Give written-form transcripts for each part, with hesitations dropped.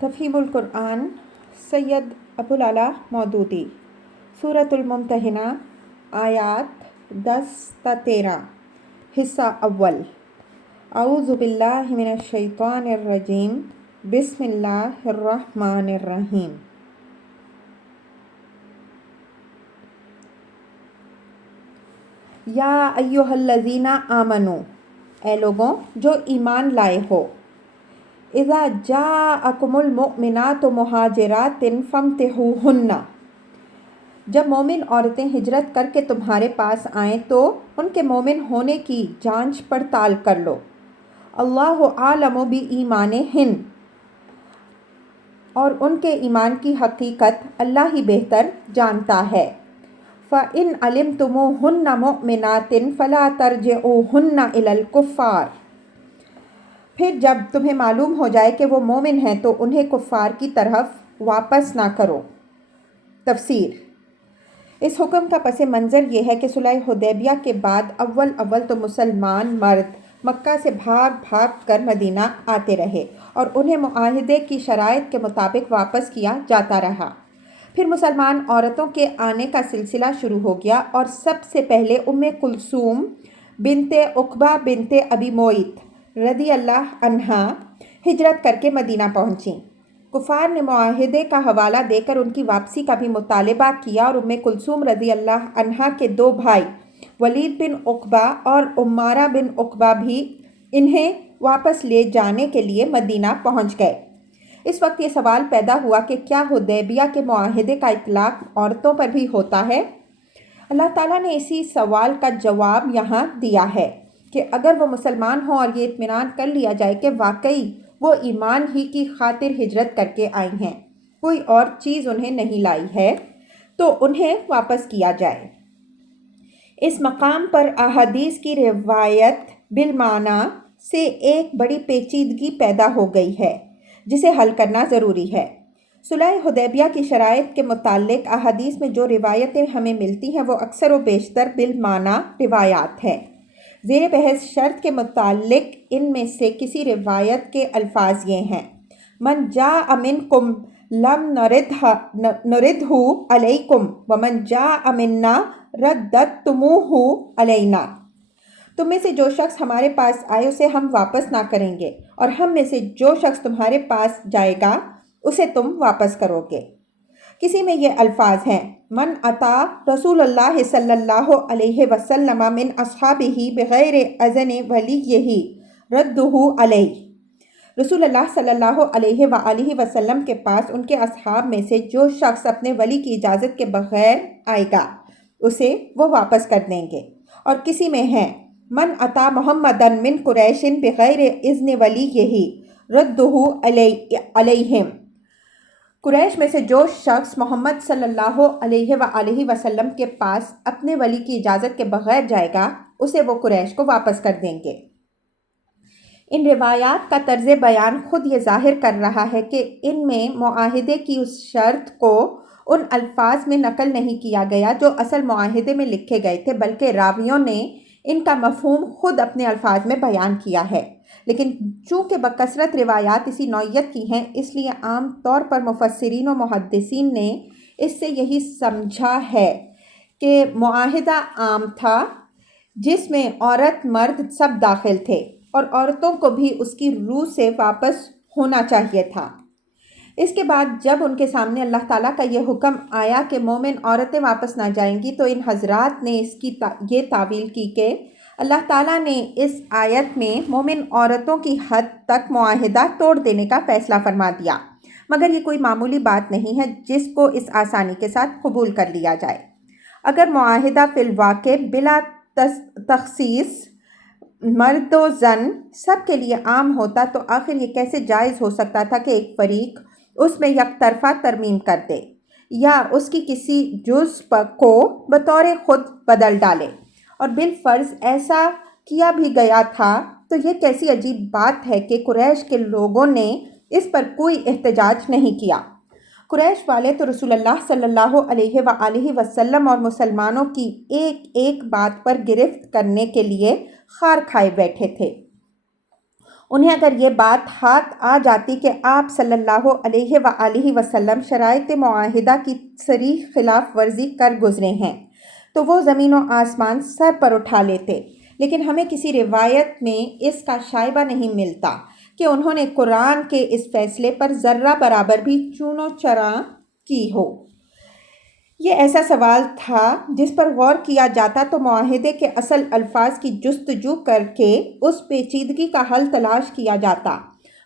تفہیم القرآن سید ابوالعلا مودودی سورۃ الممتحنہ آیات 10 تا 13 حصہ اول اعوذ باللہ من الشیطان الرجیم بسم اللہ الرحمن الرحیم یا ایہا الذین آمنو اے لوگوں جو ایمان لائے ہو اذا جاءکم المؤمنات مہاجرات فامتحوہن جب مومن عورتیں ہجرت کر کے تمہارے پاس آئیں تو ان کے مومن ہونے کی جانچ پڑتال کر لو۔ اللہ عالم بایمانہن اور ان کے ایمان کی حقیقت اللہ ہی بہتر جانتا ہے۔ فَإِنْ عَلِمْتُمُوهُنَّ مُؤْمِنَاتٍ فَلَا تَرْجِعُوهُنَّ إِلَى الْكُفَّارِ پھر جب تمہیں معلوم ہو جائے کہ وہ مومن ہیں تو انہیں کفار کی طرف واپس نہ کرو۔ تفسیر۔ اس حکم کا پس منظر یہ ہے کہ صلح حدیبیہ کے بعد اول تو مسلمان مرد مکہ سے بھاگ بھاگ کر مدینہ آتے رہے اور انہیں معاہدے کی شرائط کے مطابق واپس کیا جاتا رہا۔ پھر مسلمان عورتوں کے آنے کا سلسلہ شروع ہو گیا اور سب سے پہلے ام کلثوم بنت عقبہ بنت ابی معیط رضی اللہ عنہا ہجرت کر کے مدینہ پہنچیں۔ کفار نے معاہدے کا حوالہ دے کر ان کی واپسی کا بھی مطالبہ کیا اور ام کلثوم رضی اللہ عنہا کے دو بھائی ولید بن عقبہ اور عمارہ بن عقبہ بھی انہیں واپس لے جانے کے لیے مدینہ پہنچ گئے۔ اس وقت یہ سوال پیدا ہوا کہ کیا حدیبیہ کے معاہدے کا اطلاق عورتوں پر بھی ہوتا ہے؟ اللہ تعالیٰ نے اسی سوال کا جواب یہاں دیا ہے کہ اگر وہ مسلمان ہوں اور یہ اطمینان کر لیا جائے کہ واقعی وہ ایمان ہی کی خاطر ہجرت کر کے آئی ہیں، کوئی اور چیز انہیں نہیں لائی ہے، تو انہیں واپس کیا جائے۔ اس مقام پر احادیث کی روایت بالمعنی سے ایک بڑی پیچیدگی پیدا ہو گئی ہے جسے حل کرنا ضروری ہے۔ صلح حدیبیہ کی شرائط کے متعلق احادیث میں جو روایتیں ہمیں ملتی ہیں وہ اکثر و بیشتر بالمعنی روایات ہیں۔ زیر بحث شرط کے متعلق ان میں سے کسی روایت کے الفاظ یہ ہیں: من جاء منکم لم نردہ علیکم ومن جاء منا رددتموہ علینا تم میں سے جو شخص ہمارے پاس آئے اسے ہم واپس نہ کریں گے اور ہم میں سے جو شخص تمہارے پاس جائے گا اسے تم واپس کرو گے۔ کسی میں یہ الفاظ ہیں: من اتا رسول اللہ صلی اللہ علیہ وسلم من اصحابہ بغیر اذن ولیہ ردہ علیہ رسول اللہ صلی اللہ علیہ وآلہ وسلم کے پاس ان کے اصحاب میں سے جو شخص اپنے ولی کی اجازت کے بغیر آئے گا اسے وہ واپس کر دیں گے۔ اور کسی میں ہے: من اتا محمدن من قریش بغیر اذن ولیہ ردہ علیہم قریش میں سے جو شخص محمد صلی اللہ علیہ وآلہ وسلم کے پاس اپنے ولی کی اجازت کے بغیر جائے گا اسے وہ قریش کو واپس کر دیں گے۔ ان روایات کا طرز بیان خود یہ ظاہر کر رہا ہے کہ ان میں معاہدے کی اس شرط کو ان الفاظ میں نقل نہیں کیا گیا جو اصل معاہدے میں لکھے گئے تھے، بلکہ راویوں نے ان کا مفہوم خود اپنے الفاظ میں بیان کیا ہے۔ لیکن چونکہ بکثرت روایات اسی نوعیت کی ہیں اس لیے عام طور پر مفسرین و محدثین نے اس سے یہی سمجھا ہے کہ معاہدہ عام تھا جس میں عورت مرد سب داخل تھے اور عورتوں کو بھی اس کی روح سے واپس ہونا چاہیے تھا۔ اس کے بعد جب ان کے سامنے اللہ تعالیٰ کا یہ حکم آیا کہ مومن عورتیں واپس نہ جائیں گی تو ان حضرات نے اس کی یہ تعویل کی کہ اللہ تعالیٰ نے اس آیت میں مومن عورتوں کی حد تک معاہدہ توڑ دینے کا فیصلہ فرما دیا، مگر یہ کوئی معمولی بات نہیں ہے جس کو اس آسانی کے ساتھ قبول کر لیا جائے۔ اگر معاہدہ فی الواقع بلا تخصیص مرد و زن سب کے لیے عام ہوتا تو آخر یہ کیسے جائز ہو سکتا تھا کہ ایک فریق اس میں یک طرفہ ترمیم کر دے یا اس کی کسی جز کو بطور خود بدل ڈالے، اور بالفرض ایسا کیا بھی گیا تھا تو یہ کیسی عجیب بات ہے کہ قریش کے لوگوں نے اس پر کوئی احتجاج نہیں کیا۔ قریش والے تو رسول اللہ صلی اللہ علیہ وآلہ وسلم اور مسلمانوں کی ایک ایک بات پر گرفت کرنے کے لیے خار کھائے بیٹھے تھے۔ انہیں اگر یہ بات ہاتھ آ جاتی کہ آپ صلی اللہ علیہ وآلہ وسلم شرائط معاہدہ کی صریح خلاف ورزی کر گزرے ہیں تو وہ زمین و آسمان سر پر اٹھا لیتے، لیکن ہمیں کسی روایت میں اس کا شائبہ نہیں ملتا کہ انہوں نے قرآن کے اس فیصلے پر ذرہ برابر بھی چون و چرا کی ہو۔ یہ ایسا سوال تھا جس پر غور کیا جاتا تو معاہدے کے اصل الفاظ کی جستجو کر کے اس پیچیدگی کا حل تلاش کیا جاتا،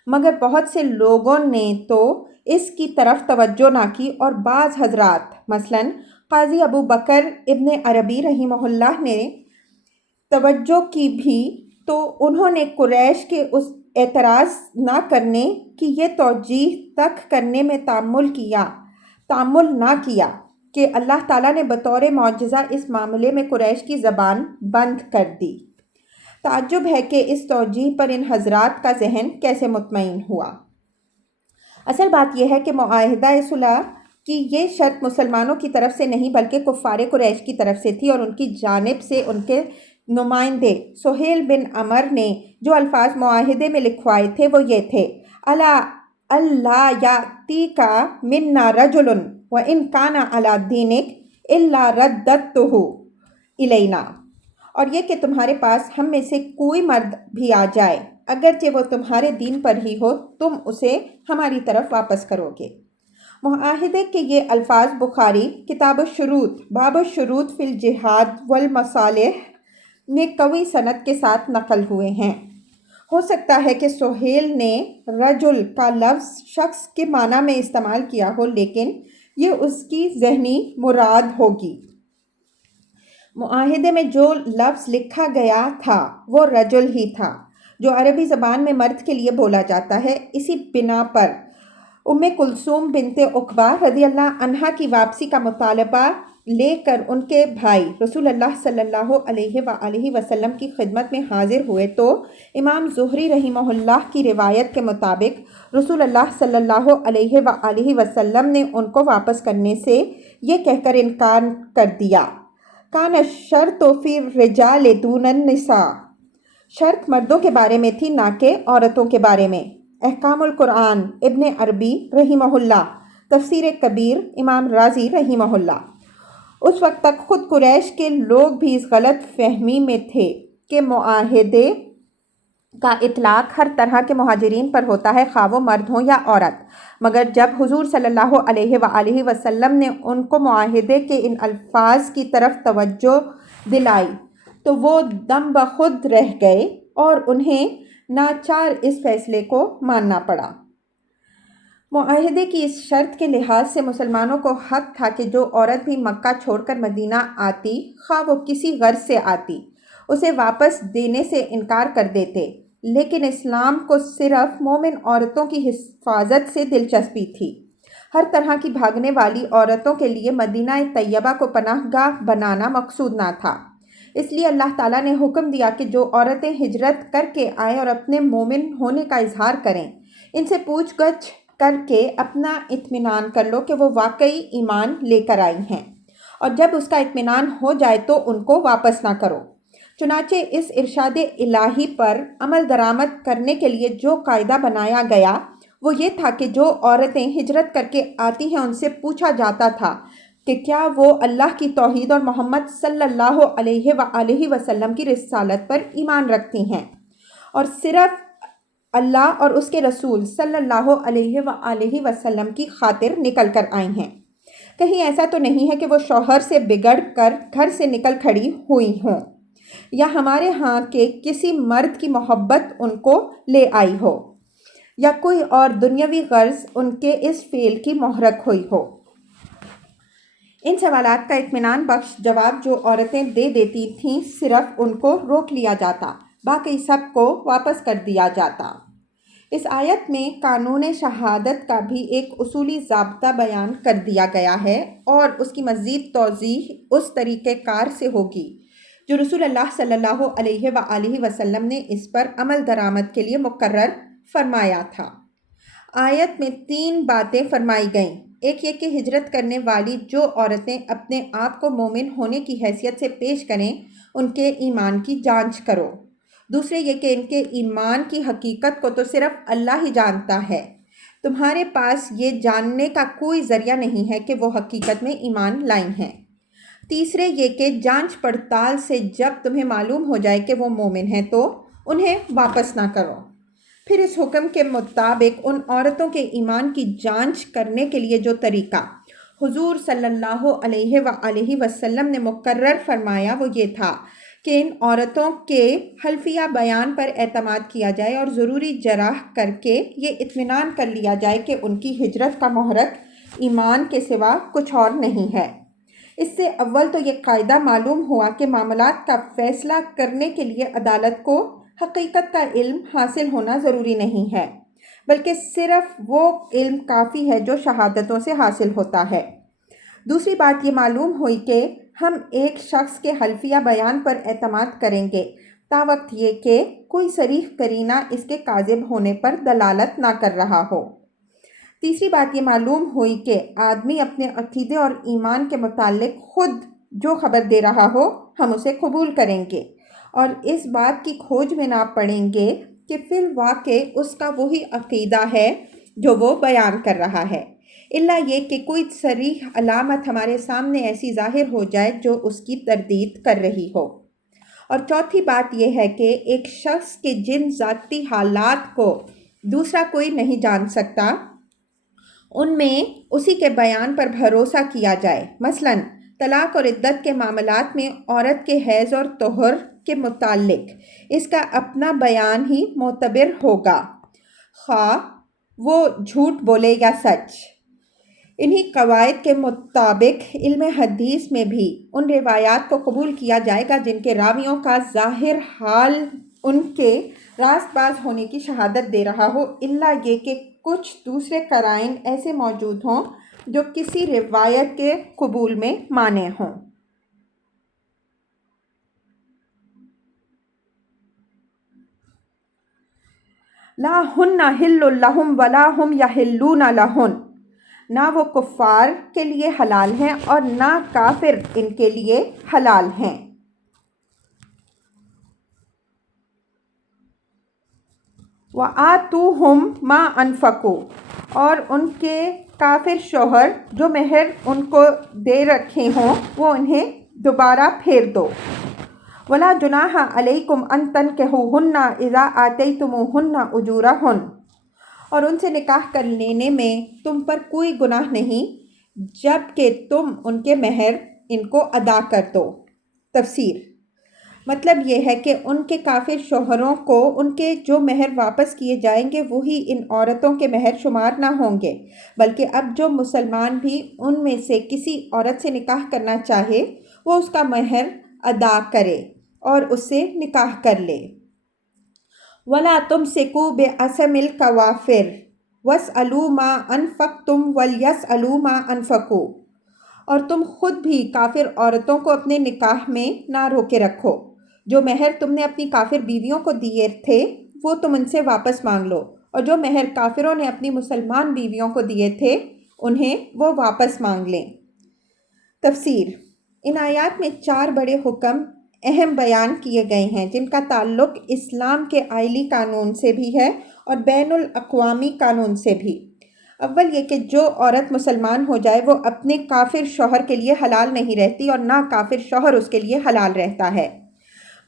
مگر بہت سے لوگوں نے تو اس کی طرف توجہ نہ کی، اور بعض حضرات مثلاً قاضی ابو بکر ابن عربی رحمہ اللہ نے توجہ کی بھی تو انہوں نے قریش کے اس اعتراض نہ کرنے کی یہ توجیہ تک کرنے میں تعمل نہ کیا کہ اللہ تعالیٰ نے بطور معجزہ اس معاملے میں قریش کی زبان بند کر دی۔ تعجب ہے کہ اس توجیہ پر ان حضرات کا ذہن کیسے مطمئن ہوا۔ اصل بات یہ ہے کہ معاہدہ صلح کی یہ شرط مسلمانوں کی طرف سے نہیں بلکہ کفار قریش کی طرف سے تھی، اور ان کی جانب سے ان کے نمائندے سہیل بن عمر نے جو الفاظ معاہدے میں لکھوائے تھے وہ یہ تھے: اللہ یأتیک منا رجل وإن کان علی دینک الا رددتہ الینا، اور یہ کہ تمہارے پاس ہم میں سے کوئی مرد بھی آ جائے اگرچہ وہ تمہارے دین پر ہی ہو، تم اسے ہماری طرف واپس کرو گے۔ معاہدے کے یہ الفاظ بخاری کتاب الشروط باب الشروط فی الجہاد والمصالح میں قوی سند کے ساتھ نقل ہوئے ہیں۔ ہو سکتا ہے کہ سہیل نے رجل کا لفظ شخص کے معنی میں استعمال کیا ہو، لیکن یہ اس کی ذہنی مراد ہوگی۔ معاہدے میں جو لفظ لکھا گیا تھا وہ رجل ہی تھا، جو عربی زبان میں مرد کے لیے بولا جاتا ہے۔ اسی بنا پر ام کلثوم بنت عقبہ رضی اللہ عنہا کی واپسی کا مطالبہ لے کر ان کے بھائی رسول اللہ صلی اللہ علیہ وآلہ وسلم کی خدمت میں حاضر ہوئے تو امام زہری رحمہ اللہ کی روایت کے مطابق رسول اللہ صلی اللہ علیہ وآلہ وسلم نے ان کو واپس کرنے سے یہ کہہ کر انکار کر دیا: کان الشرط فی الرجال دون النساء، شرط مردوں کے بارے میں تھی نہ کہ عورتوں کے بارے میں۔ احکام القرآن ابن عربی رحمہ اللہ، تفسیر کبیر امام رازی رحمہ اللہ۔ اس وقت تک خود قریش کے لوگ بھی اس غلط فہمی میں تھے کہ معاہدے کا اطلاق ہر طرح کے مہاجرین پر ہوتا ہے، خواہ وہ مرد ہوں یا عورت، مگر جب حضور صلی اللہ علیہ وآلہ وسلم نے ان کو معاہدے کے ان الفاظ کی طرف توجہ دلائی تو وہ دم بخود رہ گئے اور انہیں ناچار اس فیصلے کو ماننا پڑا۔ معاہدے کی اس شرط کے لحاظ سے مسلمانوں کو حق تھا کہ جو عورت بھی مکہ چھوڑ کر مدینہ آتی، خواہ وہ کسی غرض سے آتی، اسے واپس دینے سے انکار کر دیتے، لیکن اسلام کو صرف مومن عورتوں کی حفاظت سے دلچسپی تھی۔ ہر طرح کی بھاگنے والی عورتوں کے لیے مدینہ طیبہ کو پناہ گاہ بنانا مقصود نہ تھا۔ اس لیے اللہ تعالیٰ نے حکم دیا کہ جو عورتیں ہجرت کر کے آئیں اور اپنے مومن ہونے کا اظہار کریں، ان سے پوچھ گچھ کر کے اپنا اطمینان کر لو کہ وہ واقعی ایمان لے کر آئی ہیں، اور جب اس کا اطمینان ہو جائے تو ان کو واپس نہ کرو۔ چنانچہ اس ارشاد الہی پر عمل درآمد کرنے کے لیے جو قاعدہ بنایا گیا وہ یہ تھا کہ جو عورتیں ہجرت کر کے آتی ہیں ان سے پوچھا جاتا تھا کہ کیا وہ اللہ کی توحید اور محمد صلی اللہ علیہ وآلہ وسلم کی رسالت پر ایمان رکھتی ہیں اور صرف اللہ اور اس کے رسول صلی اللہ علیہ وآلہ وسلم کی خاطر نکل کر آئی ہیں۔ کہیں ایسا تو نہیں ہے کہ وہ شوہر سے بگڑ کر گھر سے نکل کھڑی ہوئی ہوں، یا ہمارے ہاں کے کسی مرد کی محبت ان کو لے آئی ہو، یا کوئی اور دنیاوی غرض ان کے اس فعل کی محرک ہوئی ہو۔ ان سوالات کا اطمینان بخش جواب جو عورتیں دے دیتی تھیں صرف ان کو روک لیا جاتا، باقی سب کو واپس کر دیا جاتا۔ اس آیت میں قانون شہادت کا بھی ایک اصولی ضابطہ بیان کر دیا گیا ہے، اور اس کی مزید توضیح اس طریقہ کار سے ہوگی جو رسول اللہ صلی اللہ علیہ وآلہ وسلم نے اس پر عمل درآمد کے لیے مقرر فرمایا تھا۔ آیت میں 3 باتیں فرمائی گئیں۔ ایک یہ کہ ہجرت کرنے والی جو عورتیں اپنے آپ کو مومن ہونے کی حیثیت سے پیش کریں ان کے ایمان کی جانچ کرو۔ دوسرے یہ کہ ان کے ایمان کی حقیقت کو تو صرف اللہ ہی جانتا ہے، تمہارے پاس یہ جاننے کا کوئی ذریعہ نہیں ہے کہ وہ حقیقت میں ایمان لائی ہیں۔ تیسرے یہ کہ جانچ پڑتال سے جب تمہیں معلوم ہو جائے کہ وہ مومن ہیں تو انہیں واپس نہ کرو۔ پھر اس حکم کے مطابق ان عورتوں کے ایمان کی جانچ کرنے کے لیے جو طریقہ حضور صلی اللہ علیہ وآلہ وسلم نے مقرر فرمایا وہ یہ تھا کہ ان عورتوں کے حلفیہ بیان پر اعتماد کیا جائے اور ضروری جرح کر کے یہ اطمینان کر لیا جائے کہ ان کی ہجرت کا محرک ایمان کے سوا کچھ اور نہیں ہے۔ اس سے اول تو یہ قاعدہ معلوم ہوا کہ معاملات کا فیصلہ کرنے کے لیے عدالت کو حقیقت کا علم حاصل ہونا ضروری نہیں ہے، بلکہ صرف وہ علم کافی ہے جو شہادتوں سے حاصل ہوتا ہے۔ دوسری بات یہ معلوم ہوئی کہ ہم ایک شخص کے حلفیہ بیان پر اعتماد کریں گے تا وقت یہ کہ کوئی صریح قرینہ اس کے کاذب ہونے پر دلالت نہ کر رہا ہو۔ تیسری بات یہ معلوم ہوئی کہ آدمی اپنے عقیدے اور ایمان کے متعلق خود جو خبر دے رہا ہو ہم اسے قبول کریں گے اور اس بات کی کھوج میں نہ پڑیں گے کہ فی الواقع اس کا وہی عقیدہ ہے جو وہ بیان کر رہا ہے، الا یہ کہ کوئی صریح علامت ہمارے سامنے ایسی ظاہر ہو جائے جو اس کی تردید کر رہی ہو۔ اور چوتھی بات یہ ہے کہ ایک شخص کے جن ذاتی حالات کو دوسرا کوئی نہیں جان سکتا ان میں اسی کے بیان پر بھروسہ کیا جائے۔ مثلاً طلاق اور عدت کے معاملات میں عورت کے حیض اور طہر کے متعلق اس کا اپنا بیان ہی معتبر ہوگا، خواہ وہ جھوٹ بولے یا سچ۔ انہی قواعد کے مطابق علم حدیث میں بھی ان روایات کو قبول کیا جائے گا جن کے راویوں کا ظاہر حال ان کے راست باز ہونے کی شہادت دے رہا ہو، الا یہ کہ کچھ دوسرے قرائن ایسے موجود ہوں جو کسی روایت کے قبول میں مانع ہوں۔ لا ہن حل لہم ولا ہم یحلون لہن، نہ وہ کفار کے لیے حلال ہیں اور نہ کافر ان کے لیے حلال ہیں۔ وَآتُوهُمْ مَا أَنفَقُوا، اور ان کے کافر شوہر جو مہر ان کو دے رکھے ہوں وہ انہیں دوبارہ پھیر دو۔ وَلَا جُنَاحَ عَلَيْكُمْ أَن تَنكِحُوهُنَّ إِذَا آتَيْتُمُوهُنَّ أُجُورَهُنَّ، اور ان سے نکاح کر لینے میں تم پر کوئی گناہ نہیں جب کہ تم ان کے مہر ان کو ادا کر دو۔ تفسیر: مطلب یہ ہے کہ ان کے کافر شوہروں کو ان کے جو مہر واپس کیے جائیں گے وہی ان عورتوں کے مہر شمار نہ ہوں گے، بلکہ اب جو مسلمان بھی ان میں سے کسی عورت سے نکاح کرنا چاہے وہ اس کا مہر ادا کرے اور اس سے نکاح کر لے۔ وَلَا تُمْسِكُوا بِعِصَمِ الْكَوَافِرِ وَاسْأَلُوا مَا أَنفَقْتُمْ وَلْيَسْأَلُوا مَا أَنفَقُوا، اور تم خود بھی کافر عورتوں کو اپنے نکاح میں نہ روکے رکھو، جو مہر تم نے اپنی کافر بیویوں کو دیے تھے وہ تم ان سے واپس مانگ لو، اور جو مہر کافروں نے اپنی مسلمان بیویوں کو دیے تھے انہیں وہ واپس مانگ لیں۔ تفسیر: ان آیات میں 4 بڑے حکم اہم بیان کیے گئے ہیں جن کا تعلق اسلام کے آئلی قانون سے بھی ہے اور بین الاقوامی قانون سے بھی۔ اول یہ کہ جو عورت مسلمان ہو جائے وہ اپنے کافر شوہر کے لیے حلال نہیں رہتی اور نہ کافر شوہر اس کے لیے حلال رہتا ہے۔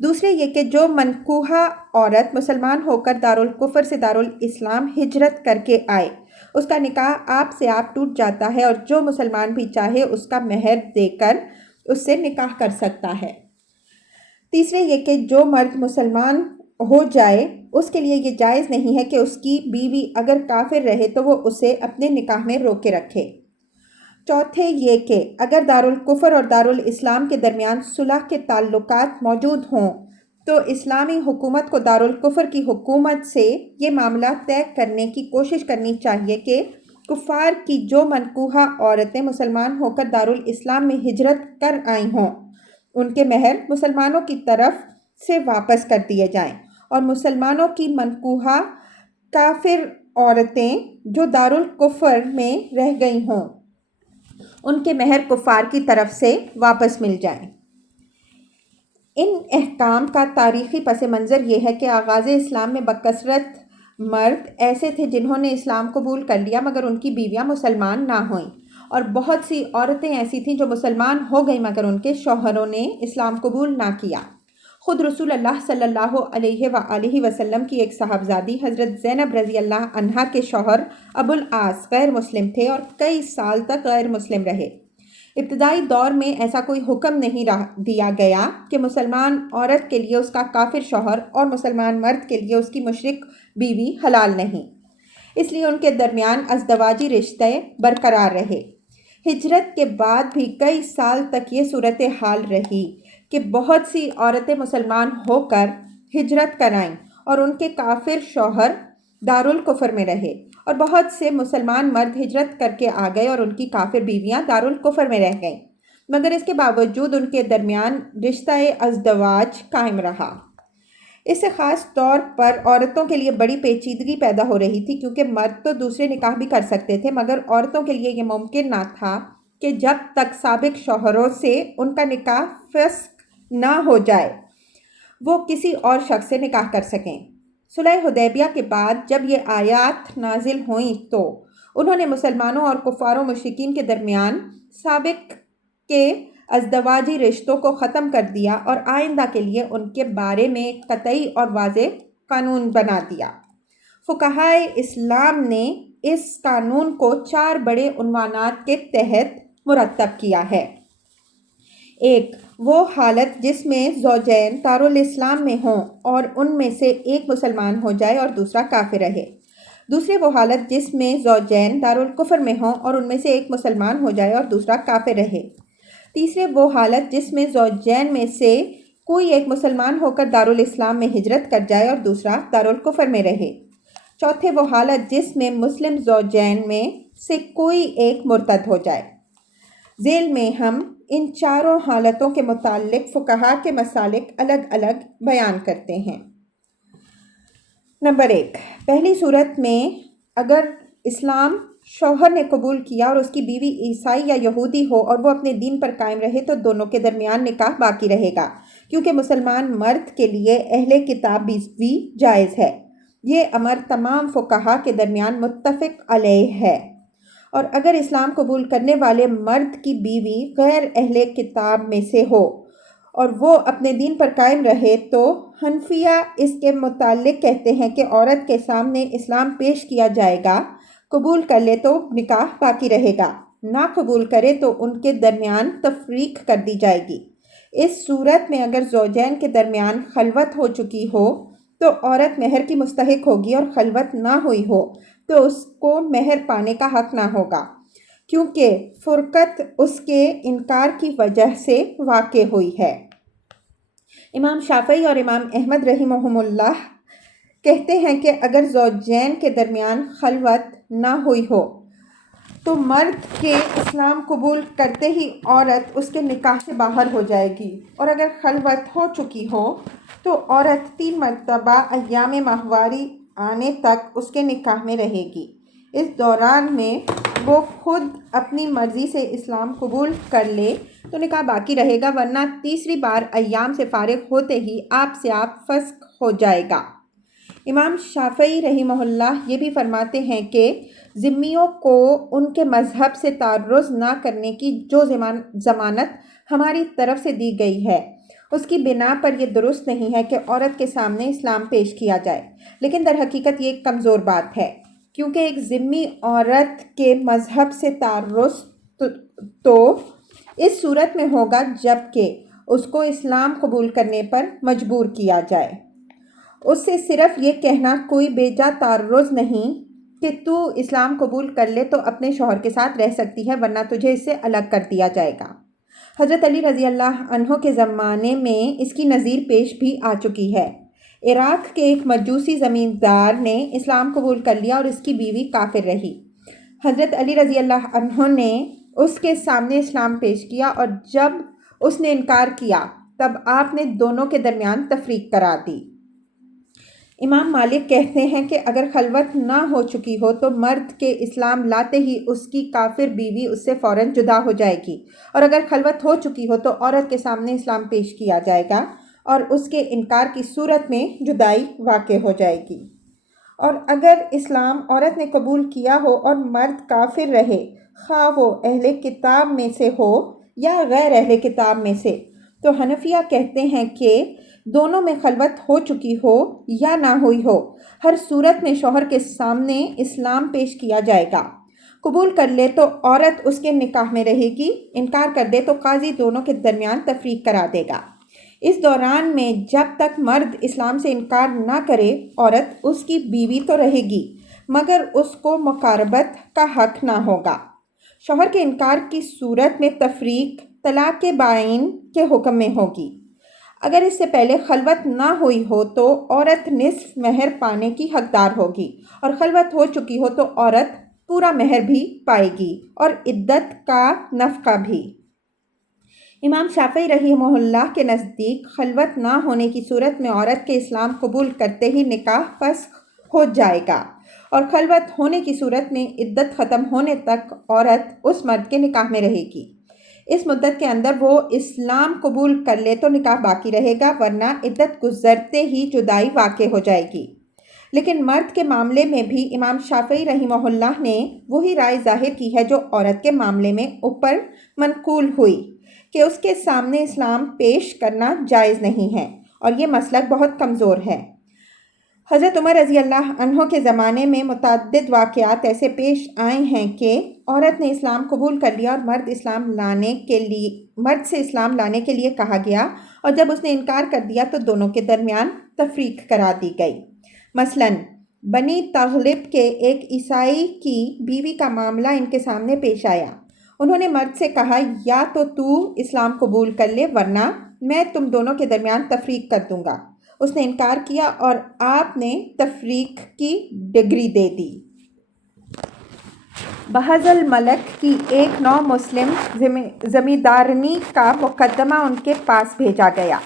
دوسرے یہ کہ جو منکوحہ عورت مسلمان ہو کر دارالکفر سے دارالاسلام ہجرت کر کے آئے اس کا نکاح آپ سے آپ ٹوٹ جاتا ہے، اور جو مسلمان بھی چاہے اس کا مہر دے کر اس سے نکاح کر سکتا ہے۔ تیسرے یہ کہ جو مرد مسلمان ہو جائے اس کے لیے یہ جائز نہیں ہے کہ اس کی بیوی اگر کافر رہے تو وہ اسے اپنے نکاح میں روکے رکھے۔ چوتھے یہ کہ اگر دارالکفر اور دارالاسلام کے درمیان صلح کے تعلقات موجود ہوں تو اسلامی حکومت کو دارالکفر کی حکومت سے یہ معاملہ طے کرنے کی کوشش کرنی چاہیے کہ کفار کی جو منکوحہ عورتیں مسلمان ہو کر دارالاسلام میں ہجرت کر آئی ہوں ان کے مہر مسلمانوں کی طرف سے واپس کر دیے جائیں، اور مسلمانوں کی منکوحہ کافر عورتیں جو دارالکفر میں رہ گئی ہوں ان کے مہر کفار کی طرف سے واپس مل جائیں۔ ان احکام کا تاریخی پس منظر یہ ہے کہ آغاز اسلام میں بکثرت مرد ایسے تھے جنہوں نے اسلام قبول کر لیا مگر ان کی بیویاں مسلمان نہ ہوئیں، اور بہت سی عورتیں ایسی تھیں جو مسلمان ہو گئیں مگر ان کے شوہروں نے اسلام قبول نہ کیا۔ خود رسول اللہ صلی اللہ علیہ وآلہ وسلم کی ایک صاحبزادی حضرت زینب رضی اللہ عنہا کے شوہر ابو العاص غیر مسلم تھے اور کئی سال تک غیر مسلم رہے۔ ابتدائی دور میں ایسا کوئی حکم نہیں دیا گیا کہ مسلمان عورت کے لیے اس کا کافر شوہر اور مسلمان مرد کے لیے اس کی مشرک بیوی حلال نہیں، اس لیے ان کے درمیان ازدواجی رشتے برقرار رہے۔ ہجرت کے بعد بھی کئی سال تک یہ صورتحال رہی کہ بہت سی عورتیں مسلمان ہو کر ہجرت کرائیں اور ان کے کافر شوہر دارالکفر میں رہے، اور بہت سے مسلمان مرد ہجرت کر کے آ گئے اور ان کی کافر بیویاں دارالکفر میں رہ گئیں، مگر اس کے باوجود ان کے درمیان رشتہ ازدواج قائم رہا۔ اس سے خاص طور پر عورتوں کے لیے بڑی پیچیدگی پیدا ہو رہی تھی، کیونکہ مرد تو دوسرے نکاح بھی کر سکتے تھے مگر عورتوں کے لیے یہ ممکن نہ تھا کہ جب تک سابق شوہروں سے ان کا نکاح فسخ نہ ہو جائے وہ کسی اور شخص سے نکاح کر سکیں۔ صلح حدیبیہ کے بعد جب یہ آیات نازل ہوئیں تو انہوں نے مسلمانوں اور کفار و مشرکین کے درمیان سابق کے ازدواجی رشتوں کو ختم کر دیا اور آئندہ کے لیے ان کے بارے میں ایک قطعی اور واضح قانون بنا دیا۔ فقہائے اسلام نے اس قانون کو 4 بڑے عنوانات کے تحت مرتب کیا ہے۔ 1، وہ حالت جس میں زوجین دارالاسلام میں ہوں اور ان میں سے ایک مسلمان ہو جائے اور دوسرا کافر رہے۔ 2، وہ حالت جس میں زوجین دارالکفر میں ہوں اور ان میں سے ایک مسلمان ہو جائے اور دوسرا کافر رہے۔ 3، وہ حالت جس میں زوجین میں سے کوئی ایک مسلمان ہو کر دارالاسلام میں ہجرت کر جائے اور دوسرا دارالکفر میں رہے۔ 4، وہ حالت جس میں مسلم زوجین میں سے کوئی ایک مرتد ہو جائے۔ ذیل میں ہم ان 4 حالتوں کے متعلق فقہا کے مسالک الگ الگ بیان کرتے ہیں۔ نمبر 1، پہلی صورت میں اگر اسلام شوہر نے قبول کیا اور اس کی بیوی عیسائی یا یہودی ہو اور وہ اپنے دین پر قائم رہے تو دونوں کے درمیان نکاح باقی رہے گا، کیونکہ مسلمان مرد کے لیے اہل کتاب بھی جائز ہے۔ یہ امر تمام فقہا کے درمیان متفق علیہ ہے۔ اور اگر اسلام قبول کرنے والے مرد کی بیوی غیر اہل کتاب میں سے ہو اور وہ اپنے دین پر قائم رہے تو حنفیہ اس کے متعلق کہتے ہیں کہ عورت کے سامنے اسلام پیش کیا جائے گا، قبول کر لے تو نکاح باقی رہے گا، نہ قبول کرے تو ان کے درمیان تفریق کر دی جائے گی۔ اس صورت میں اگر زوجین کے درمیان خلوت ہو چکی ہو تو عورت مہر کی مستحق ہوگی، اور خلوت نہ ہوئی ہو تو اس کو مہر پانے کا حق نہ ہوگا، کیونکہ فرقت اس کے انکار کی وجہ سے واقع ہوئی ہے۔ امام شافعی اور امام احمد رحمہم اللہ کہتے ہیں کہ اگر زوجین کے درمیان خلوت نہ ہوئی ہو تو مرد کے اسلام قبول کرتے ہی عورت اس کے نکاح سے باہر ہو جائے گی، اور اگر خلوت ہو چکی ہو تو عورت 3 مرتبہ ایام ماہواری آنے تک اس کے نکاح میں رہے گی۔ اس دوران میں وہ خود اپنی مرضی سے اسلام قبول کر لے تو نکاح باقی رہے گا، ورنہ تیسری بار ایام سے فارغ ہوتے ہی آپ سے آپ فسخ ہو جائے گا۔ امام شافعی رحمہ اللہ یہ بھی فرماتے ہیں کہ ذمیوں کو ان کے مذہب سے تعرض نہ کرنے کی جو ضمانت ہماری طرف سے دی گئی ہے اس کی بنا پر یہ درست نہیں ہے کہ عورت کے سامنے اسلام پیش کیا جائے، لیکن در حقیقت یہ ایک کمزور بات ہے، کیونکہ ایک ذمی عورت کے مذہب سے تعرض تو اس صورت میں ہوگا جب کہ اس کو اسلام قبول کرنے پر مجبور کیا جائے۔ اس سے صرف یہ کہنا کوئی بیجا تعرض نہیں کہ تو اسلام قبول کر لے تو اپنے شوہر کے ساتھ رہ سکتی ہے، ورنہ تجھے اس سے الگ کر دیا جائے گا۔ حضرت علی رضی اللہ عنہ کے زمانے میں اس کی نظیر پیش بھی آ چکی ہے۔ عراق کے ایک مجوسی زمیندار نے اسلام قبول کر لیا اور اس کی بیوی کافر رہی۔ حضرت علی رضی اللہ عنہ نے اس کے سامنے اسلام پیش کیا اور جب اس نے انکار کیا تب آپ نے دونوں کے درمیان تفریق کرا دی۔ امام مالک کہتے ہیں کہ اگر خلوت نہ ہو چکی ہو تو مرد کے اسلام لاتے ہی اس کی کافر بیوی اس سے فوراً جدا ہو جائے گی، اور اگر خلوت ہو چکی ہو تو عورت کے سامنے اسلام پیش کیا جائے گا اور اس کے انکار کی صورت میں جدائی واقع ہو جائے گی۔ اور اگر اسلام عورت نے قبول کیا ہو اور مرد کافر رہے، خواہ وہ اہل کتاب میں سے ہو یا غیر اہل کتاب میں سے، تو حنفیہ کہتے ہیں کہ دونوں میں خلوت ہو چکی ہو یا نہ ہوئی ہو، ہر صورت میں شوہر کے سامنے اسلام پیش کیا جائے گا۔ قبول کر لے تو عورت اس کے نکاح میں رہے گی، انکار کر دے تو قاضی دونوں کے درمیان تفریق کرا دے گا۔ اس دوران میں جب تک مرد اسلام سے انکار نہ کرے، عورت اس کی بیوی تو رہے گی، مگر اس کو مقاربت کا حق نہ ہوگا۔ شوہر کے انکار کی صورت میں تفریق طلاق بائن کے حکم میں ہوگی۔ اگر اس سے پہلے خلوت نہ ہوئی ہو تو عورت نصف مہر پانے کی حقدار ہوگی، اور خلوت ہو چکی ہو تو عورت پورا مہر بھی پائے گی اور عدت کا نفقہ بھی۔ امام شافعی رحمہ اللہ کے نزدیک خلوت نہ ہونے کی صورت میں عورت کے اسلام قبول کرتے ہی نکاح فسخ ہو جائے گا، اور خلوت ہونے کی صورت میں عدت ختم ہونے تک عورت اس مرد کے نکاح میں رہے گی۔ اس مدت کے اندر وہ اسلام قبول کر لے تو نکاح باقی رہے گا، ورنہ عدت گزرتے ہی جدائی واقع ہو جائے گی۔ لیکن مرد کے معاملے میں بھی امام شافعی رحمہ اللہ نے وہی رائے ظاہر کی ہے جو عورت کے معاملے میں اوپر منقول ہوئی، کہ اس کے سامنے اسلام پیش کرنا جائز نہیں ہے، اور یہ مسلک بہت کمزور ہے۔ حضرت عمر رضی اللہ عنہ کے زمانے میں متعدد واقعات ایسے پیش آئے ہیں کہ عورت نے اسلام قبول کر لیا اور مرد سے اسلام لانے کے لیے کہا گیا، اور جب اس نے انکار کر دیا تو دونوں کے درمیان تفریق کرا دی گئی۔ مثلاً بنی تغلب کے ایک عیسائی کی بیوی کا معاملہ ان کے سامنے پیش آیا۔ انہوں نے مرد سے کہا، یا تو اسلام قبول کر لے ورنہ میں تم دونوں کے درمیان تفریق کر دوں گا۔ اس نے انکار کیا اور آپ نے تفریق کی ڈگری دے دی۔ بحث الملک کی ایک نو مسلم زمیندارنی کا مقدمہ ان کے پاس بھیجا گیا۔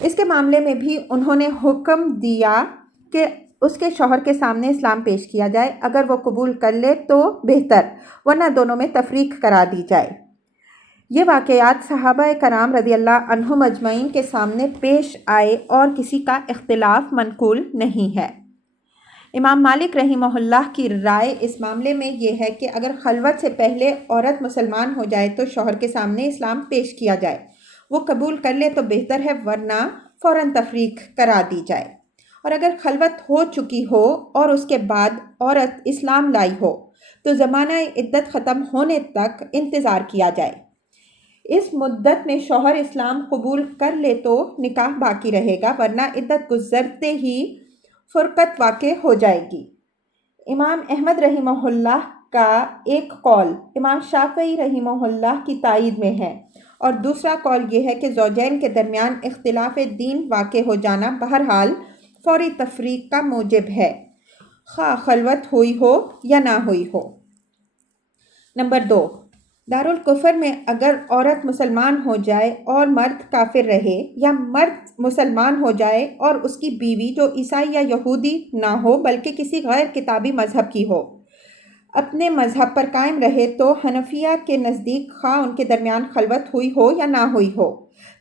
اس کے معاملے میں بھی انہوں نے حکم دیا کہ اس کے شوہر کے سامنے اسلام پیش کیا جائے، اگر وہ قبول کر لے تو بہتر، ورنہ دونوں میں تفریق کرا دی جائے۔ یہ واقعات صحابہ کرام رضی اللہ عنہم اجمعین کے سامنے پیش آئے اور کسی کا اختلاف منقول نہیں ہے۔ امام مالک رحمہ اللہ کی رائے اس معاملے میں یہ ہے کہ اگر خلوت سے پہلے عورت مسلمان ہو جائے تو شوہر کے سامنے اسلام پیش کیا جائے، وہ قبول کر لے تو بہتر ہے، ورنہ فوراً تفریق کرا دی جائے۔ اور اگر خلوت ہو چکی ہو اور اس کے بعد عورت اسلام لائی ہو تو زمانہ عدت ختم ہونے تک انتظار کیا جائے۔ اس مدت میں شوہر اسلام قبول کر لے تو نکاح باقی رہے گا، ورنہ عدت گزرتے ہی فرقت واقع ہو جائے گی۔ امام احمد رحمہ اللہ کا ایک قول امام شافعی رحمہ اللہ کی تائید میں ہے، اور دوسرا قول یہ ہے کہ زوجین کے درمیان اختلاف دین واقع ہو جانا بہرحال فوری تفریق کا موجب ہے، خواہ خلوت ہوئی ہو یا نہ ہوئی ہو۔ نمبر 2، دارالکفر میں اگر عورت مسلمان ہو جائے اور مرد کافر رہے، یا مرد مسلمان ہو جائے اور اس کی بیوی جو عیسائی یا یہودی نہ ہو بلکہ کسی غیر کتابی مذہب کی ہو، اپنے مذہب پر قائم رہے، تو حنفیہ کے نزدیک خواہ ان کے درمیان خلوت ہوئی ہو یا نہ ہوئی ہو،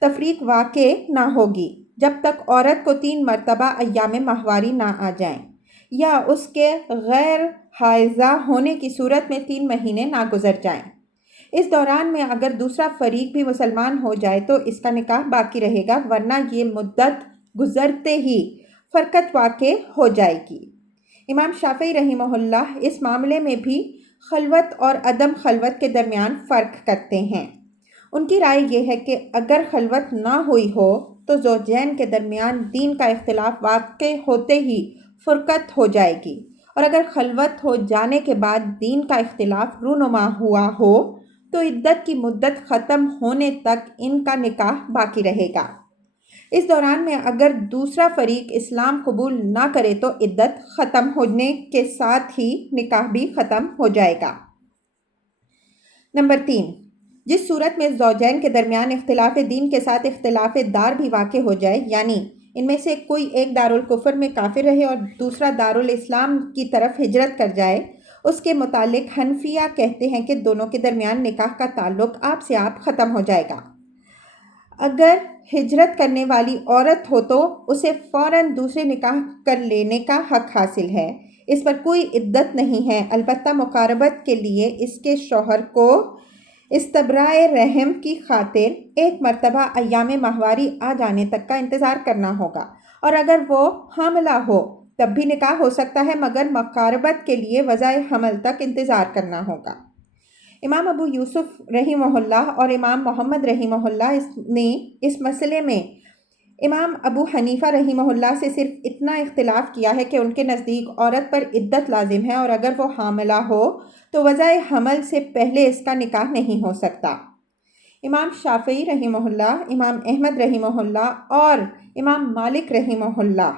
تفریق واقع نہ ہوگی جب تک عورت کو 3 مرتبہ ایام ماہواری نہ آ جائیں، یا اس کے غیر حائضہ ہونے کی صورت میں 3 مہینے نہ گزر جائیں۔ اس دوران میں اگر دوسرا فریق بھی مسلمان ہو جائے تو اس کا نکاح باقی رہے گا، ورنہ یہ مدت گزرتے ہی فرقت واقع ہو جائے گی۔ امام شافعی رحمہ اللہ اس معاملے میں بھی خلوت اور عدم خلوت کے درمیان فرق کرتے ہیں۔ ان کی رائے یہ ہے کہ اگر خلوت نہ ہوئی ہو تو زوجین کے درمیان دین کا اختلاف واقع ہوتے ہی فرقت ہو جائے گی، اور اگر خلوت ہو جانے کے بعد دین کا اختلاف رونما ہوا ہو تو عدت کی مدت ختم ہونے تک ان کا نکاح باقی رہے گا۔ اس دوران میں اگر دوسرا فریق اسلام قبول نہ کرے تو عدت ختم ہونے کے ساتھ ہی نکاح بھی ختم ہو جائے گا۔ نمبر 3، جس صورت میں زوجین کے درمیان اختلاف دین کے ساتھ اختلاف دار بھی واقع ہو جائے، یعنی ان میں سے کوئی ایک دارالکفر میں کافر رہے اور دوسرا دارالاسلام کی طرف ہجرت کر جائے، اس کے متعلق حنفیہ کہتے ہیں کہ دونوں کے درمیان نکاح کا تعلق آپ سے آپ ختم ہو جائے گا۔ اگر ہجرت کرنے والی عورت ہو تو اسے فوراً دوسرے نکاح کر لینے کا حق حاصل ہے۔ اس پر کوئی عدت نہیں ہے، البتہ مقاربت کے لیے اس کے شوہر کو استبراء رحم کی خاطر ایک مرتبہ ایام ماہواری آ جانے تک کا انتظار کرنا ہوگا، اور اگر وہ حاملہ ہو تب بھی نکاح ہو سکتا ہے، مگر مقاربت کے لیے وضع حمل تک انتظار کرنا ہوگا۔ امام ابو یوسف رحمہ اللہ اور امام محمد رحمہ اللہ نے اس مسئلے میں امام ابو حنیفہ رحمہ اللہ سے صرف اتنا اختلاف کیا ہے کہ ان کے نزدیک عورت پر عدت لازم ہے، اور اگر وہ حاملہ ہو تو وضع حمل سے پہلے اس کا نکاح نہیں ہو سکتا۔ امام شافعی رحمہ اللہ، امام احمد رحمہ اللہ اور امام مالک رحمہ اللہ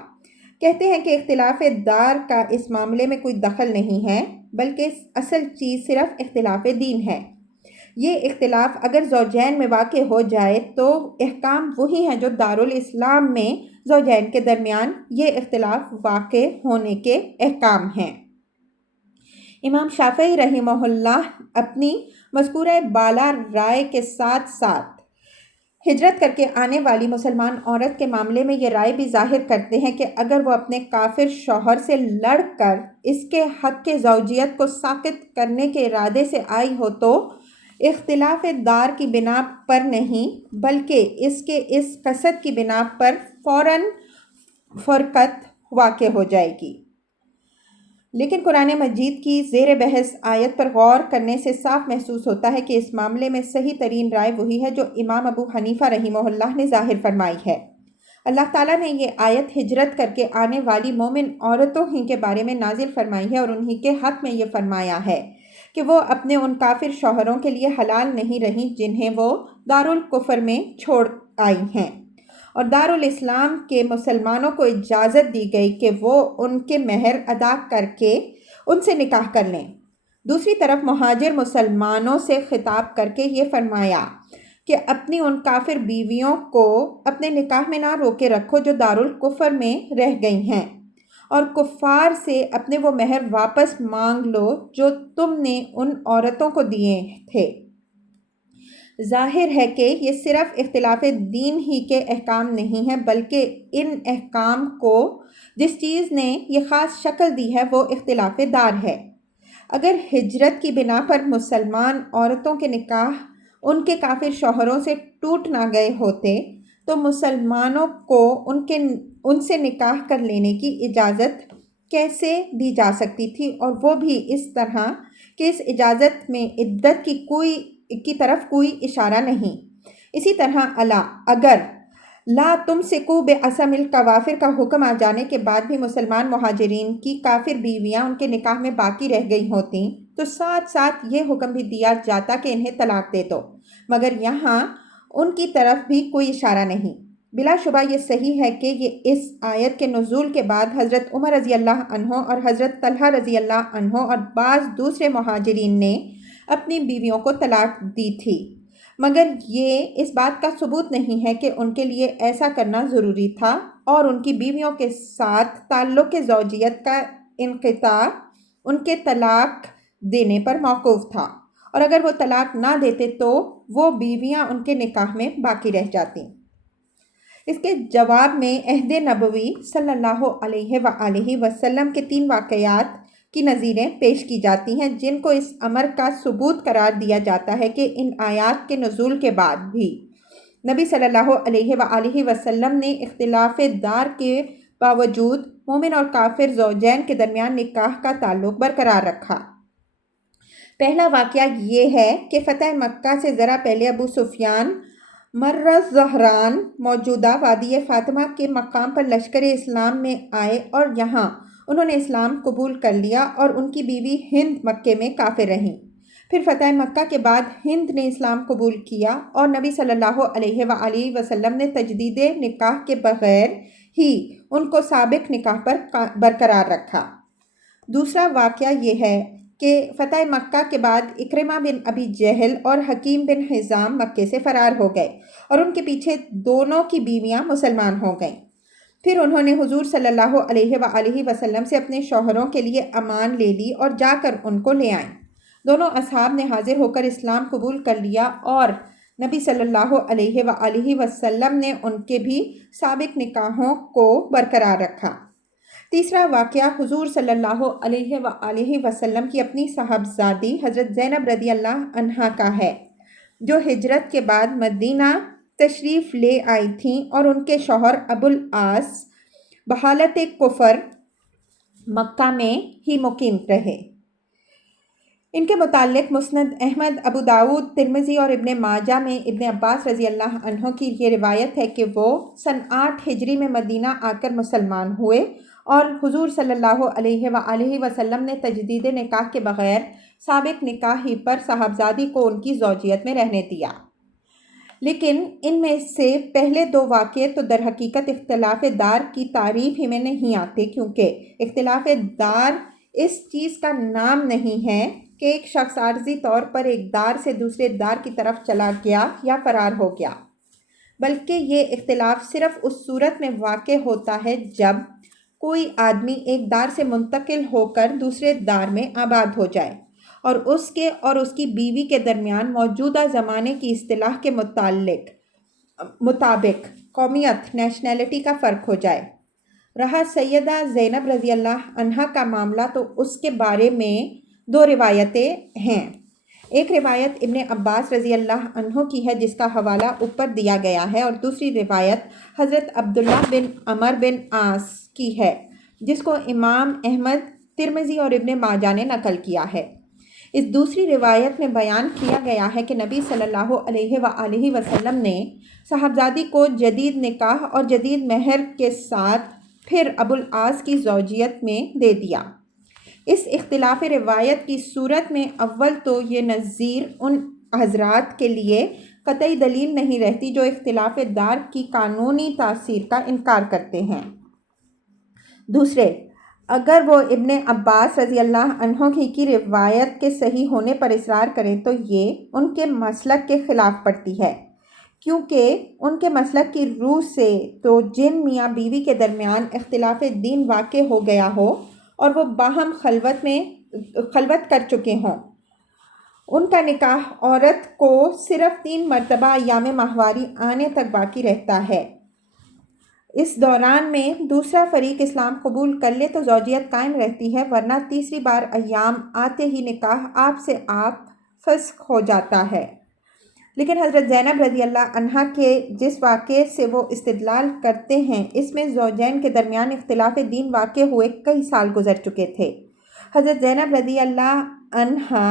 کہتے ہیں کہ اختلاف دار کا اس معاملے میں کوئی دخل نہیں ہے، بلکہ اصل چیز صرف اختلاف دین ہے۔ یہ اختلاف اگر زوجین میں واقع ہو جائے تو احکام وہی ہیں جو دارالاسلام میں زوجین کے درمیان یہ اختلاف واقع ہونے کے احکام ہیں۔ امام شافعی رحمہ اللہ اپنی مذکورہ بالا رائے کے ساتھ ساتھ ہجرت کر کے آنے والی مسلمان عورت کے معاملے میں یہ رائے بھی ظاہر کرتے ہیں کہ اگر وہ اپنے کافر شوہر سے لڑ کر اس کے حق کے زوجیت کو ساقط کرنے کے ارادے سے آئی ہو تو اختلاف دار کی بنا پر نہیں بلکہ اس کے اس قصد کی بنا پر فوراً فرقت واقع ہو جائے گی۔ لیکن قرآن مجید کی زیر بحث آیت پر غور کرنے سے صاف محسوس ہوتا ہے کہ اس معاملے میں صحیح ترین رائے وہی ہے جو امام ابو حنیفہ رحمہ اللہ نے ظاہر فرمائی ہے۔ اللہ تعالیٰ نے یہ آیت ہجرت کر کے آنے والی مومن عورتوں ہی کے بارے میں نازل فرمائی ہے، اور انہی کے حق میں یہ فرمایا ہے کہ وہ اپنے ان کافر شوہروں کے لیے حلال نہیں رہیں جنہیں وہ دارالکفر میں چھوڑ آئی ہیں، اور دارالاسلام کے مسلمانوں کو اجازت دی گئی کہ وہ ان کے مہر ادا کر کے ان سے نکاح کر لیں۔ دوسری طرف مہاجر مسلمانوں سے خطاب کر کے یہ فرمایا کہ اپنی ان کافر بیویوں کو اپنے نکاح میں نہ روکے رکھو جو دارالکفر میں رہ گئی ہیں، اور کفار سے اپنے وہ مہر واپس مانگ لو جو تم نے ان عورتوں کو دیے تھے۔ ظاہر ہے کہ یہ صرف اختلاف دین ہی کے احکام نہیں ہیں، بلکہ ان احکام کو جس چیز نے یہ خاص شکل دی ہے وہ اختلاف دار ہے۔ اگر ہجرت کی بنا پر مسلمان عورتوں کے نکاح ان کے کافر شوہروں سے ٹوٹ نہ گئے ہوتے تو مسلمانوں کو ان سے نکاح کر لینے کی اجازت کیسے دی جا سکتی تھی، اور وہ بھی اس طرح کہ اس اجازت میں عدت کی طرف کوئی اشارہ نہیں۔ اسی طرح اگر لا تمسکوا بعصم الکوافر کا حکم آ جانے کے بعد بھی مسلمان مہاجرین کی کافر بیویاں ان کے نکاح میں باقی رہ گئی ہوتیں تو ساتھ ساتھ یہ حکم بھی دیا جاتا کہ انہیں طلاق دے دو، مگر یہاں ان کی طرف بھی کوئی اشارہ نہیں۔ بلا شبہ یہ صحیح ہے کہ یہ اس آیت کے نزول کے بعد حضرت عمر رضی اللہ عنہ اور حضرت طلحہ رضی اللہ عنہ اور بعض دوسرے مہاجرین نے اپنی بیویوں کو طلاق دی تھی، مگر یہ اس بات کا ثبوت نہیں ہے کہ ان کے لیے ایسا کرنا ضروری تھا، اور ان کی بیویوں کے ساتھ تعلق زوجیت کا انقطاع ان کے طلاق دینے پر موقوف تھا، اور اگر وہ طلاق نہ دیتے تو وہ بیویاں ان کے نکاح میں باقی رہ جاتیں۔ اس کے جواب میں عہد نبوی صلی اللہ علیہ وآلہ وسلم کے 3 واقعات کی نظیریں پیش کی جاتی ہیں جن کو اس امر کا ثبوت قرار دیا جاتا ہے کہ ان آیات کے نزول کے بعد بھی نبی صلی اللہ علیہ وآلہ وسلم نے اختلاف دار کے باوجود مومن اور کافر زوجین کے درمیان نکاح کا تعلق برقرار رکھا۔ پہلا واقعہ یہ ہے کہ فتح مکہ سے ذرا پہلے ابو سفیان مر الزہران موجودہ وادی فاطمہ کے مقام پر لشکر اسلام میں آئے، اور یہاں انہوں نے اسلام قبول کر لیا اور ان کی بیوی ہند مکے میں کافر رہیں۔ پھر فتح مکہ کے بعد ہند نے اسلام قبول کیا اور نبی صلی اللہ علیہ وآلہ وسلم نے تجدید نکاح کے بغیر ہی ان کو سابق نکاح پر برقرار رکھا۔ دوسرا واقعہ یہ ہے کہ فتح مکہ کے بعد اکرمہ بن ابی جہل اور حکیم بن حزام مکے سے فرار ہو گئے، اور ان کے پیچھے دونوں کی بیویاں مسلمان ہو گئیں۔ پھر انہوں نے حضور صلی اللہ علیہ وآلہ وسلم سے اپنے شوہروں کے لیے امان لے لی اور جا کر ان کو لے آئیں۔ دونوں اصحاب نے حاضر ہو کر اسلام قبول کر لیا اور نبی صلی اللہ علیہ وآلہ وسلم نے ان کے بھی سابق نکاحوں کو برقرار رکھا۔ تیسرا واقعہ حضور صلی اللہ علیہ وآلہ وسلم کی اپنی صاحبزادی حضرت زینب رضی اللہ عنہا کا ہے، جو ہجرت کے بعد مدینہ تشریف لے آئی تھیں اور ان کے شوہر ابو العاص بحالت کفر مکہ میں ہی مقیم رہے۔ ان کے متعلق مسند احمد، ابو داود، ترمذی اور ابن ماجہ میں ابن عباس رضی اللہ عنہ کی یہ روایت ہے کہ وہ سن 8 ہجری میں مدینہ آ کر مسلمان ہوئے اور حضور صلی اللہ علیہ وآلہ وسلم نے تجدید نکاح کے بغیر سابق نکاح ہی پر صاحبزادی کو ان کی زوجیت میں رہنے دیا۔ لیکن ان میں سے پہلے 2 واقعے تو در حقیقت اختلاف دار کی تعریف ہی میں نہیں آتے، کیونکہ اختلاف دار اس چیز کا نام نہیں ہے کہ ایک شخص عارضی طور پر ایک دار سے دوسرے دار کی طرف چلا گیا یا فرار ہو گیا، بلکہ یہ اختلاف صرف اس صورت میں واقع ہوتا ہے جب کوئی آدمی ایک دار سے منتقل ہو کر دوسرے دار میں آباد ہو جائے اور اس کی بیوی کے درمیان موجودہ زمانے کی اصطلاح کے مطابق قومیت، نیشنلٹی کا فرق ہو جائے۔ رہا سیدہ زینب رضی اللہ عنہا کا معاملہ تو اس کے بارے میں 2 روایتیں ہیں۔ ایک روایت ابن عباس رضی اللہ عنہ کی ہے جس کا حوالہ اوپر دیا گیا ہے، اور دوسری روایت حضرت عبداللہ بن عمر بن عاص کی ہے جس کو امام احمد، ترمذی اور ابن ماجہ نے نقل کیا ہے۔ اس دوسری روایت میں بیان کیا گیا ہے کہ نبی صلی اللہ علیہ وآلہ وسلم نے صاحبزادی کو جدید نکاح اور جدید مہر کے ساتھ پھر ابو العاص کی زوجیت میں دے دیا۔ اس اختلاف روایت کی صورت میں اول تو یہ نظیر ان حضرات کے لیے قطعی دلیل نہیں رہتی جو اختلاف دار کی قانونی تاثیر کا انکار کرتے ہیں۔ دوسرے، اگر وہ ابن عباس رضی اللہ عنہ کی روایت کے صحیح ہونے پر اصرار کریں تو یہ ان کے مسلک کے خلاف پڑتی ہے، کیونکہ ان کے مسلک کی روح سے تو جن میاں بیوی کے درمیان اختلاف دین واقع ہو گیا ہو اور وہ باہم خلوت کر چکے ہوں، ان کا نکاح عورت کو صرف 3 مرتبہ ایام ماہواری آنے تک باقی رہتا ہے۔ اس دوران میں دوسرا فریق اسلام قبول کر لے تو زوجیت قائم رہتی ہے، ورنہ تیسری بار ایام آتے ہی نکاح آپ سے آپ فسخ ہو جاتا ہے۔ لیکن حضرت زینب رضی اللہ عنہا کے جس واقعے سے وہ استدلال کرتے ہیں اس میں زوجین کے درمیان اختلاف دین واقع ہوئے کئی سال گزر چکے تھے۔ حضرت زینب رضی اللہ عنہا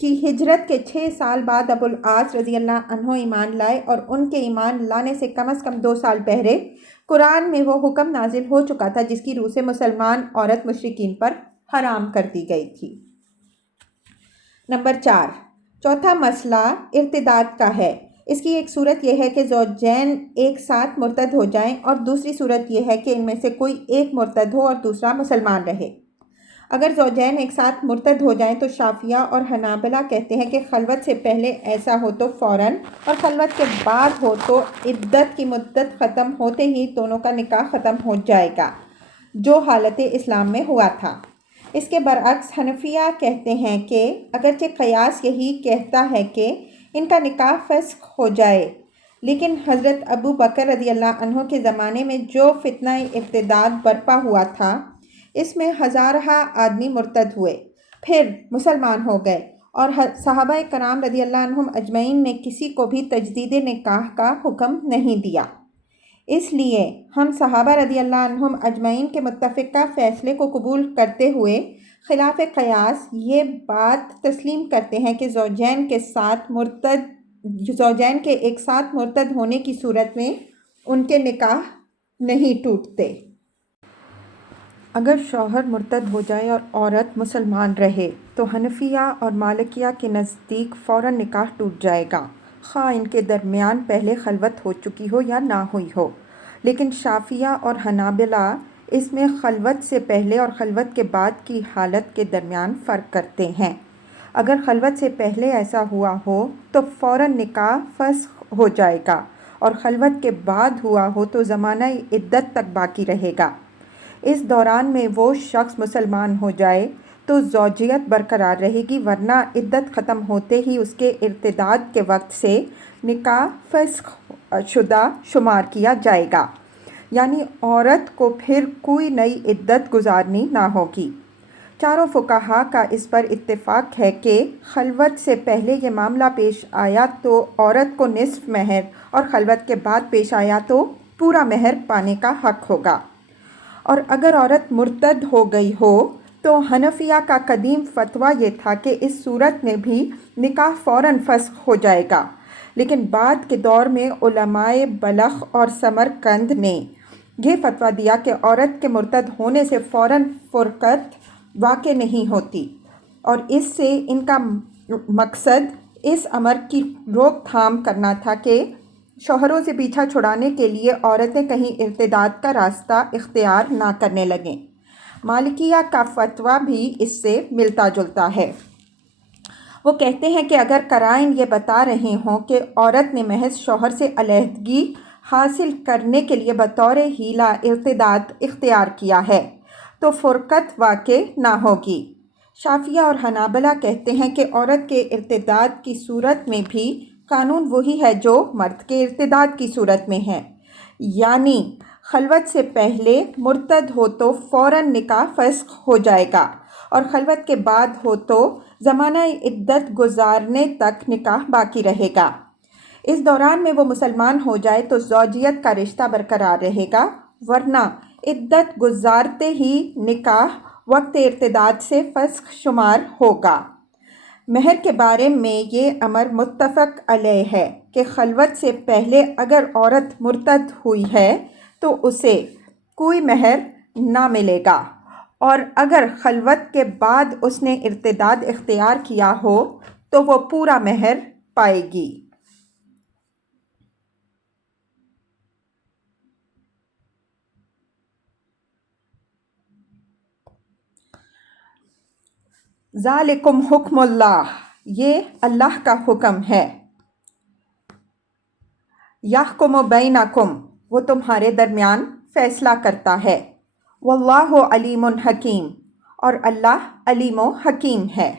کی ہجرت کے 6 سال بعد ابو العاص رضی اللہ عنہ ایمان لائے، اور ان کے ایمان لانے سے کم از کم 2 سال پہلے قرآن میں وہ حکم نازل ہو چکا تھا جس کی روح سے مسلمان عورت مشرکین پر حرام کر دی گئی تھی۔ نمبر 4، چوتھا مسئلہ ارتداد کا ہے۔ اس کی ایک صورت یہ ہے کہ زوجین ایک ساتھ مرتد ہو جائیں، اور دوسری صورت یہ ہے کہ ان میں سے کوئی ایک مرتد ہو اور دوسرا مسلمان رہے۔ اگر زوجین ایک ساتھ مرتد ہو جائیں تو شافعیہ اور حنابلہ کہتے ہیں کہ خلوت سے پہلے ایسا ہو تو فوراً، اور خلوت کے بعد ہو تو عدت کی مدت ختم ہوتے ہی دونوں کا نکاح ختم ہو جائے گا، جو حالت اسلام میں ہوا تھا۔ اس کے برعکس حنفیہ کہتے ہیں کہ اگرچہ قیاس یہی کہتا ہے کہ ان کا نکاح فسخ ہو جائے، لیکن حضرت ابو بکر رضی اللہ عنہ کے زمانے میں جو فتنہ ارتداد برپا ہوا تھا اس میں ہزارہ آدمی مرتد ہوئے، پھر مسلمان ہو گئے، اور صحابہ کرام رضی اللہ عنہم اجمعین نے کسی کو بھی تجدید نکاح کا حکم نہیں دیا۔ اس لیے ہم صحابہ رضی اللہ عنہم اجمعین کے متفقہ فیصلے کو قبول کرتے ہوئے خلاف قیاس یہ بات تسلیم کرتے ہیں کہ زوجین کے ایک ساتھ مرتد ہونے کی صورت میں ان کے نکاح نہیں ٹوٹتے۔ اگر شوہر مرتد ہو جائے اور عورت مسلمان رہے تو حنفیہ اور مالکیہ کے نزدیک فوراً نکاح ٹوٹ جائے گا، خواہ ان کے درمیان پہلے خلوت ہو چکی ہو یا نہ ہوئی ہو۔ لیکن شافعیہ اور حنابلہ اس میں خلوت سے پہلے اور خلوت کے بعد کی حالت کے درمیان فرق کرتے ہیں۔ اگر خلوت سے پہلے ایسا ہوا ہو تو فوراً نکاح فسخ ہو جائے گا، اور خلوت کے بعد ہوا ہو تو زمانہ عدت تک باقی رہے گا۔ اس دوران میں وہ شخص مسلمان ہو جائے تو زوجیت برقرار رہے گی، ورنہ عدت ختم ہوتے ہی اس کے ارتداد کے وقت سے نکاح فسخ شدہ شمار کیا جائے گا، یعنی عورت کو پھر کوئی نئی عدت گزارنی نہ ہوگی۔ چاروں فقہا کا اس پر اتفاق ہے کہ خلوت سے پہلے یہ معاملہ پیش آیا تو عورت کو نصف مہر اور خلوت کے بعد پیش آیا تو پورا مہر پانے کا حق ہوگا۔ اور اگر عورت مرتد ہو گئی ہو تو حنفیہ کا قدیم فتویٰ یہ تھا کہ اس صورت میں بھی نکاح فوراً فسخ ہو جائے گا، لیکن بعد کے دور میں علماء بلخ اور سمرقند نے یہ فتویٰ دیا کہ عورت کے مرتد ہونے سے فوراً فرقت واقع نہیں ہوتی، اور اس سے ان کا مقصد اس امر کی روک تھام کرنا تھا کہ شوہروں سے پیچھا چھڑانے کے لیے عورتیں کہیں ارتداد کا راستہ اختیار نہ کرنے لگیں۔ مالکیہ کا فتویٰ بھی اس سے ملتا جلتا ہے۔ وہ کہتے ہیں کہ اگر قرائن یہ بتا رہے ہوں کہ عورت نے محض شوہر سے علیحدگی حاصل کرنے کے لیے بطور حیلہ ارتداد اختیار کیا ہے تو فرقت واقع نہ ہوگی۔ شافعیہ اور حنابلہ کہتے ہیں کہ عورت کے ارتداد کی صورت میں بھی قانون وہی ہے جو مرد کے ارتداد کی صورت میں ہے، یعنی خلوت سے پہلے مرتد ہو تو فوراً نکاح فسخ ہو جائے گا، اور خلوت کے بعد ہو تو زمانہ عدت گزارنے تک نکاح باقی رہے گا۔ اس دوران میں وہ مسلمان ہو جائے تو زوجیت کا رشتہ برقرار رہے گا، ورنہ عدت گزارتے ہی نکاح وقت ارتداد سے فسخ شمار ہوگا۔ مہر کے بارے میں یہ امر متفق علیہ ہے کہ خلوت سے پہلے اگر عورت مرتد ہوئی ہے تو اسے کوئی مہر نہ ملے گا، اور اگر خلوت کے بعد اس نے ارتداد اختیار کیا ہو تو وہ پورا مہر پائے گی۔ ذالکم حکم اللہ، یہ اللہ کا حکم ہے۔ یحکم بینکم، وہ تمہارے درمیان فیصلہ کرتا ہے۔ واللہ علیم حکیم، اور اللہ علیم و حکیم ہے۔